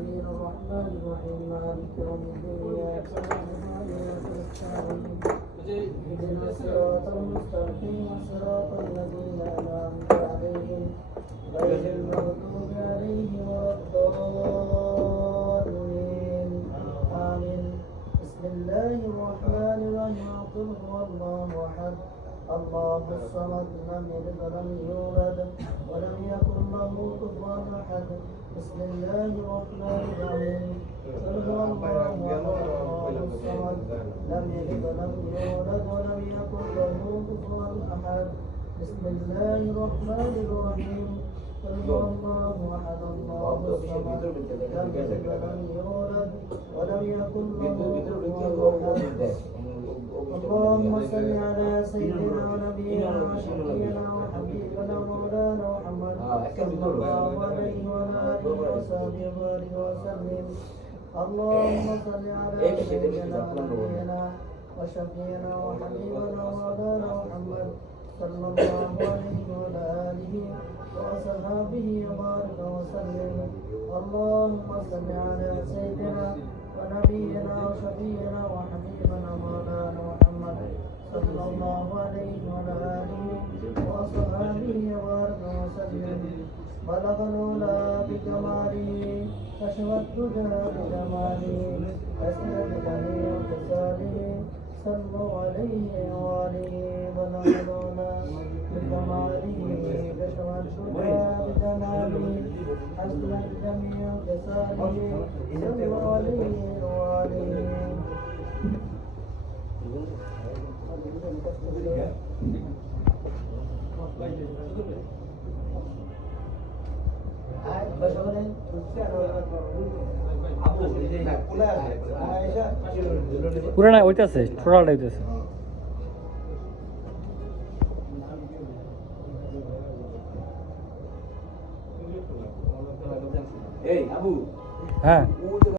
العالمين الرحمن الرحيم مالك يوم الدين إياك نعبد وإياك نستعين اهدنا الصراط المستقيم صراط الذين أنعمت عليهم غير المغضوب عليهم ولا الضالين آمين. بسم الله الرحمن الرحيم قل هو الله أحد الله الصمد لم يلد ولم يولد ولم يكن له كفوا أحد. بسم الله الرحمن الرحيم قل هو الله أحد الله الصمد لم يلد ولم يولد ولم يكن له كفوا أحد. بسم الله الرحمن الرحيم قل هو الله أحد الله الصمد لم يلد ولم يولد ولم يكن له كفوا أحد. اللهم صل على سيدنا ونبينا وشفيعنا وحبيبنا ومولانا محمد صلى الله عليه وعلى آله وصحبه وبارك وسلم. اللهم صل على سيدنا ونبينا وشفيعنا وحبيبنا ومولانا محمد صلى الله عليه وعلى آله وصحبه وبارك وسلم. اللهم صل على سيدنا ونبينا وشفيعنا وحبيبنا مولانا محمد صلى الله عليه وعلى آله وصحبه وبارك وسلم. بلغ العلا بكماله كشف الدجى بجماله أسر بجميع خصاله صلوا عليه وآله. بلغ العلا بكماله كشف الدجى بجماله أسر بجميع خصاله صلوا عليه وآله. পুরানা হইতেছে টোটালটা হইতেছে হ্যাঁ